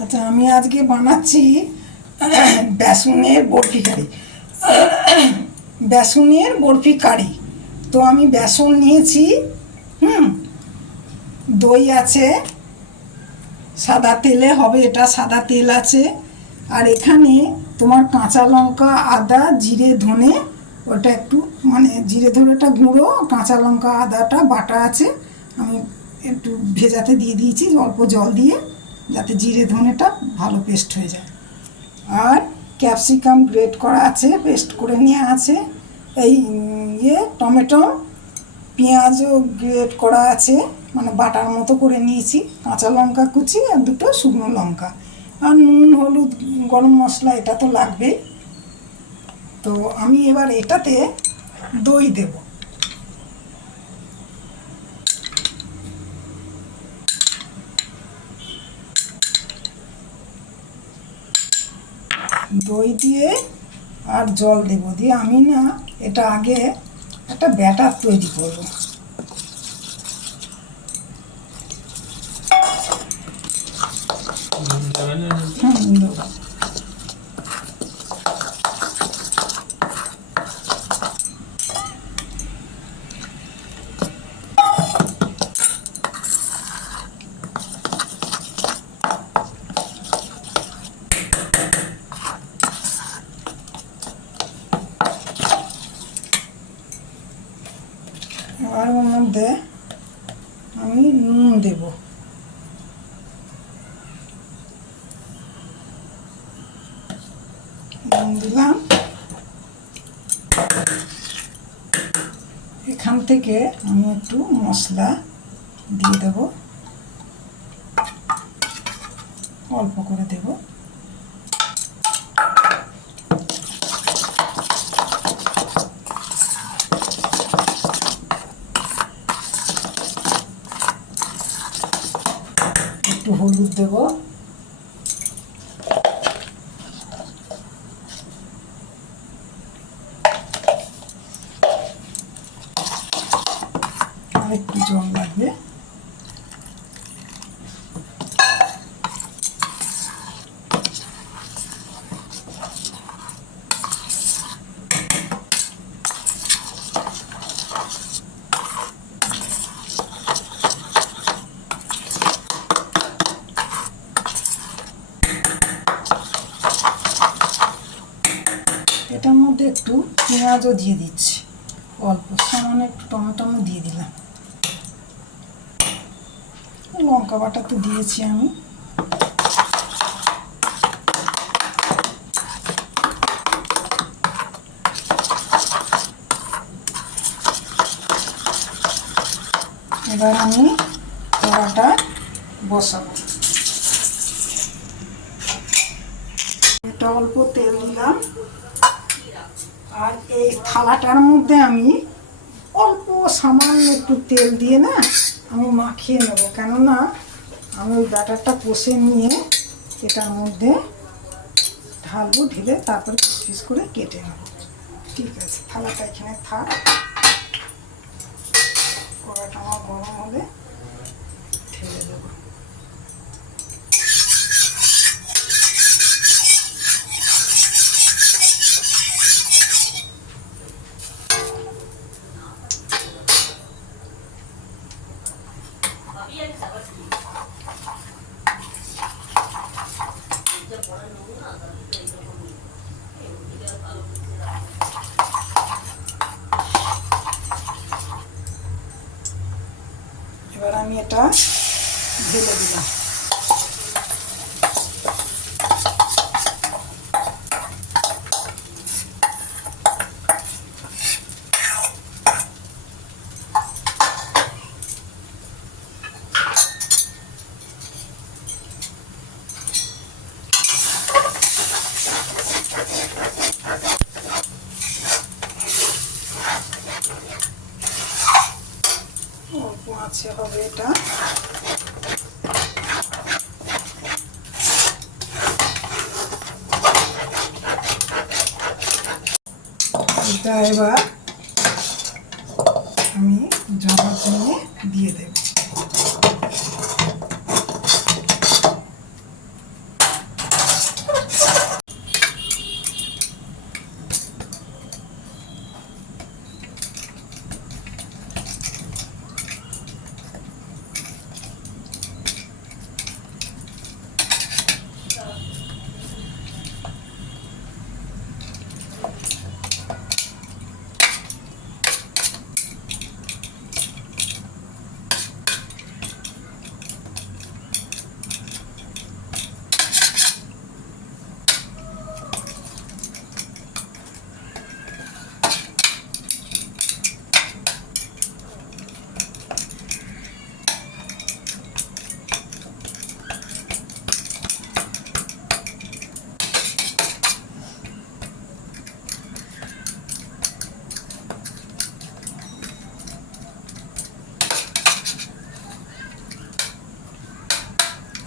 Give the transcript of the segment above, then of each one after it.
আচ্ছা, আমি আজকে বানাচ্ছি বেসনের বরফি কারি। বেসনের বরফি কারি। তো আমি বেসন নিয়েছি, হুম, দই আছে, সাদা তেলে হবে, এটা সাদা তেল আছে। আর এখানে তোমার কাঁচা লঙ্কা, আদা, জিরে, ধনে, ওটা একটু মানে জিরে ধনেটা গুঁড়ো, কাঁচা লঙ্কা আদাটা বাটা আছে। আমি একটু ভেজাতে দিয়ে দিয়েছি অল্প জল দিয়ে, যাতে জিরে ধনেটা ভালো পেস্ট হয়ে যায়। আর ক্যাপসিকাম গ্রেট করা আছে, পেস্ট করে নিয়ে আছে। এই টমেটো, পেঁয়াজও গ্রেট করা আছে, মানে বাটার মতো করে নিয়েছি। কাঁচা লঙ্কা কুচি আর দুটো শুকনো লঙ্কা, আর নুন, হলুদ, গরম মশলা, এটা তো লাগবেই। তো আমি এবার এটাতে দই দেব। দই দিয়ে আর জল দেব, দিয়ে আমি না এটা আগে একটা ব্যাটার তৈরি করব। দেবো। এবার ওর মধ্যে আমি নুন দেব। নুন দিলাম। এখান থেকে আমি একটু মশলা দিয়ে দেব, অল্প করে দেব। একটু হলুদ দেব, আর একটু জল লাগবে। এটার মধ্যে একটু পেঁয়াজও দিয়ে দিচ্ছি, অল্প সামান্য একটু টমেটো দিয়ে দিলাম। লঙ্কা বাটা তো দিয়েছি আমি। এবার আমি কড়াটা বসাবো। এটা অল্প তেল দিলাম, আর এই থালাটার মধ্যে আমি অল্প সামান্য একটু তেল দিয়ে না আমি মাখিয়ে নেব, কেননা আমি ওই ব্যাটারটা কষে নিয়ে এটার মধ্যে ঢালবো, ঢেলে তারপরে পিস পিস করে কেটে নেব। ঠিক আছে, থালাটা এখানে থাক। কড়াটা আমার গরম হলে ঢেলে দেবো। এবার আমি এটা ঢেলে দিলাম। অল্প আছে হবে এটা। এটা এবার আমি জমার জন্য দিয়ে দেব।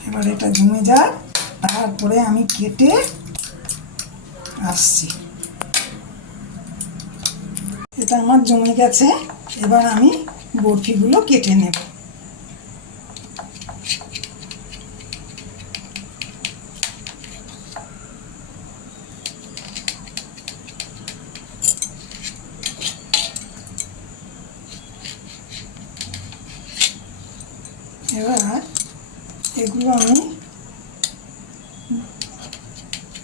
এবার এটা জমে যাক, তারপরে আমি কেটে আসছি। এটা আমার জমে গেছে, এবার আমি বরফিগুলো কেটে নেব। এবার এগুলো আমি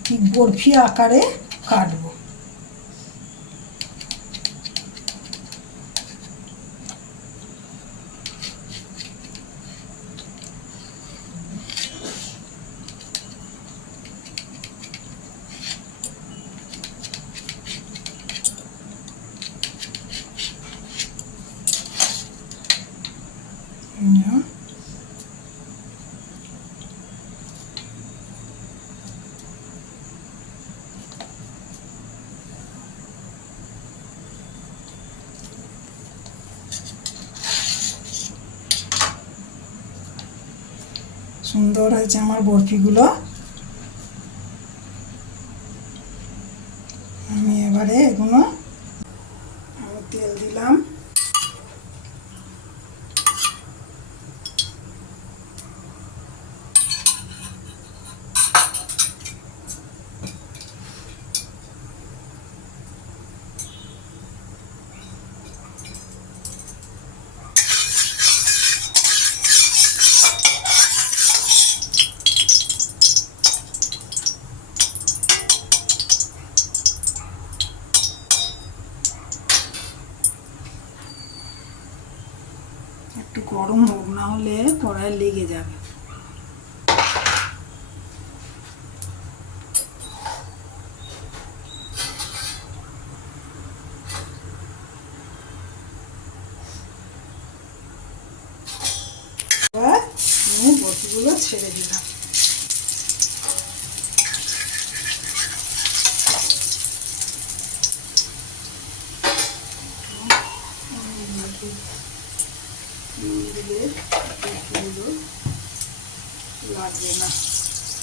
ঠিক বরফি আকারে কাটবো। সুন্দর হয়েছে আমার বরফিগুলো। আমি এবারে এগুলো আমি তেল দিলাম, একটু গরম হোক, না হলে কড়াই লেগে যাবে। এবার আমি বরফিগুলো ছেড়ে দিলাম। দিলে বরফিগুলো লাগবে না,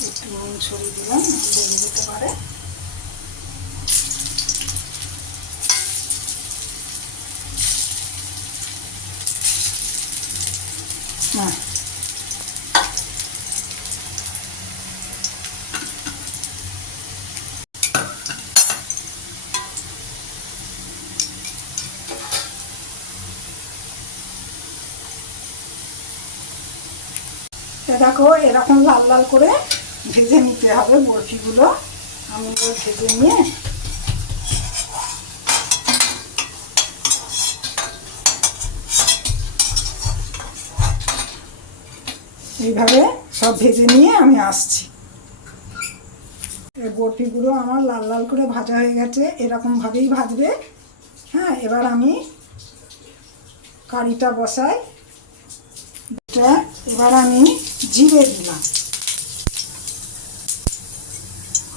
একটু নুন ছড়িয়ে দিলাম, লেগে যেতে পারে। হ্যাঁ, দেখো এরকম লাল লাল করে ভেজে নিতে হবে বরফিগুলো। আমি ভেজে নিয়ে এইভাবে সব ভেজে নিয়ে আমি আসছি। এই বরফিগুলো আমার লাল লাল করে ভাজা হয়ে গেছে, এরকমভাবেই ভাজবে। হ্যাঁ, এবার আমি কারিটা বসাই। এবার আমি জিরে দিলাম,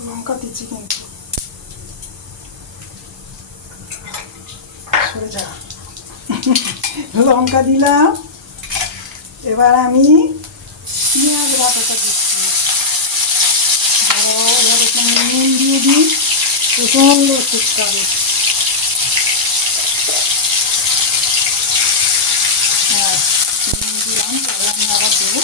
লঙ্কা দিচ্ছি কিন্তু সোজা লঙ্কা দিলাম। এবার আমি পেঁয়াজ বাটাটা দিচ্ছি। এবার এখানে নুন দিয়ে দিই, প্রচণ্ড শুকাবে। হ্যাঁ, নুন দিলাম, তাহলে আমি আবার দেবো।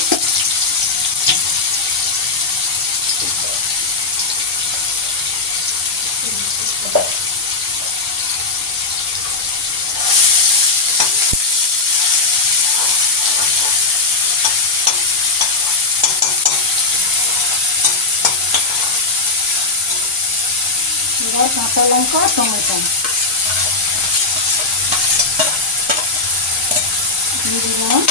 এবার কাঁচা লঙ্কা টমেটো দিয়ে দিলাম।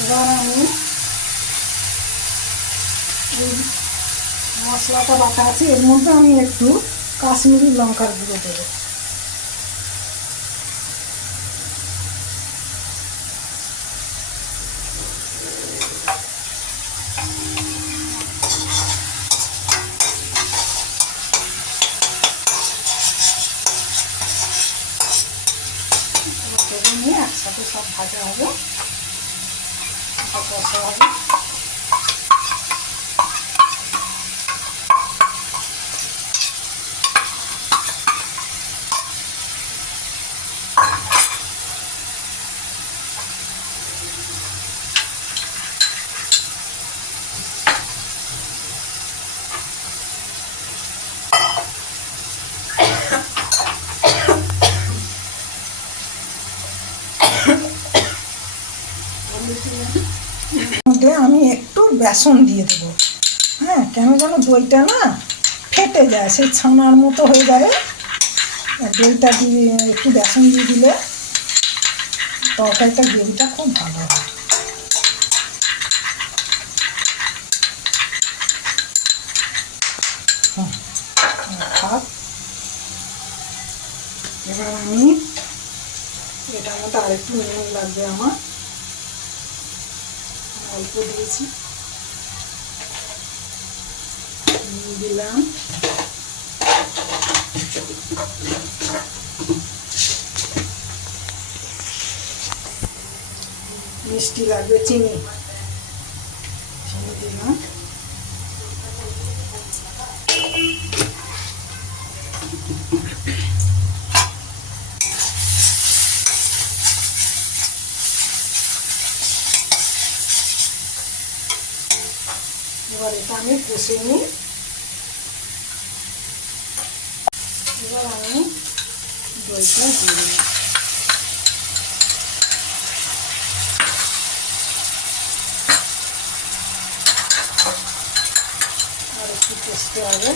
এবার আমি এই মশলাটা বাটা আছে এর মধ্যে আমি একটু কাশ্মীরি লঙ্কার গুঁড়ো দেবো। নিয়ে একসাথে সব ভাজা হবে, কষা হবে। মধ্যে আমি একটু বেসন দিয়ে দেবো। হ্যাঁ, কেন যেন দইটা না ফেটে যায়, সেই ছানার মতো হয়ে যাবে। দইটা দিয়ে একটু বেসন দিয়ে দিলে তরকারিটা গ্রেভিটা খুব ভালো হয়। থাক, এবার আমি এটার মধ্যে আরেকটু নুন লাগবে আমার, অল্প দিয়েছি, দিলাম। মিষ্টি লাগবে, চিনি দিলাম। এবার এটা আমি কষে নিই। এবার আমি দইটা দিয়ে দিলাম। আর একটু কষতে হবে।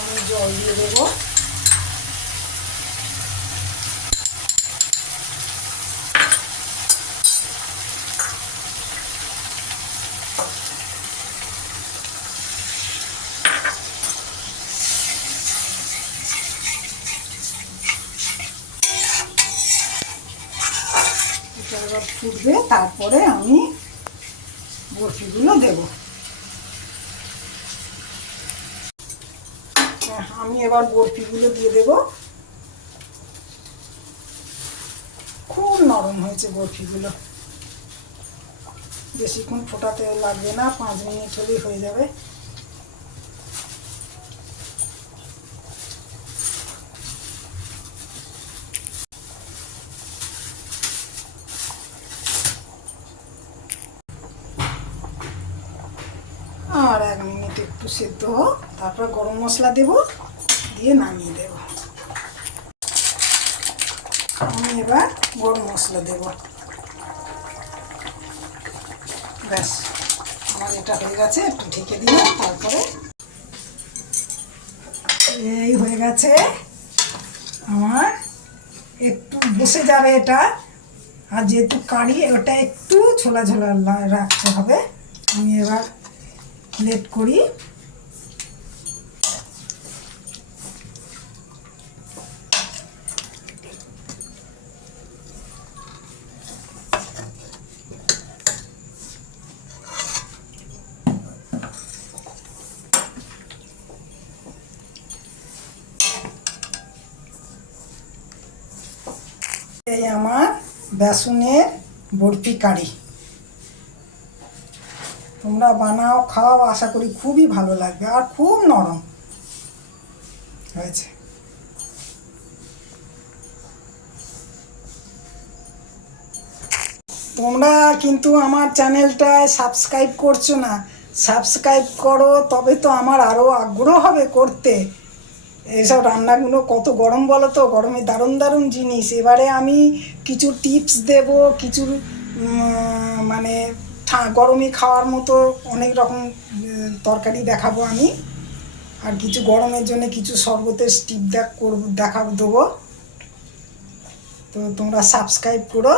আমি জল দিয়ে দেবো। এটা এবার ফুটবে, তারপরে আমি বরফিগুলো দেবো। আমি এবার বরফিগুলো দিয়ে দেবো। খুব নরম হয়েছে বরফিগুলো, বেশিক্ষণ ফোটাতে লাগবে না, 5 মিনিট হলেই হয়ে যাবে। আর 1 মিনিট একটু সেদ্ধ হোক, তারপর গরম মশলা দেবো, দিয়ে নামিয়ে দেব। আমি এবার গরম মশলা দেব। ব্যাস, আমার এটা হয়ে গেছে, একটু ঢেকে দিলাম। তারপরে এই হয়ে গেছে আমার, একটু বসে যাবে এটা। আর যেহেতু কারি, ওটা একটু ছোলা ছোলা রাখতে হবে। আমি এবার প্লেট করি। এই আমার বেসনের বরফি কারি। তোমরা বানাও, খাও, আশা করি খুবই ভালো লাগবে আর খুব নরম হয়েছে। তোমরা কিন্তু আমার চ্যানেলটায় সাবস্ক্রাইব করছো না, সাবস্ক্রাইব করো, তবে তো আমার আরও আগ্রহ হবে করতে। এসব রান্নাগুলো কত গরম বলো তো, গরমে দারুণ দারুণ জিনিস। এবারে আমি কিছু টিপস দেব, কিছু মানে গরমে খাওয়ার মতো অনেক রকম তরকারি দেখাবো আমি, আর কিছু গরমের জন্য কিছু শরবতের টিপ দেখাবো দেবো। তো তোমরা সাবস্ক্রাইব করো।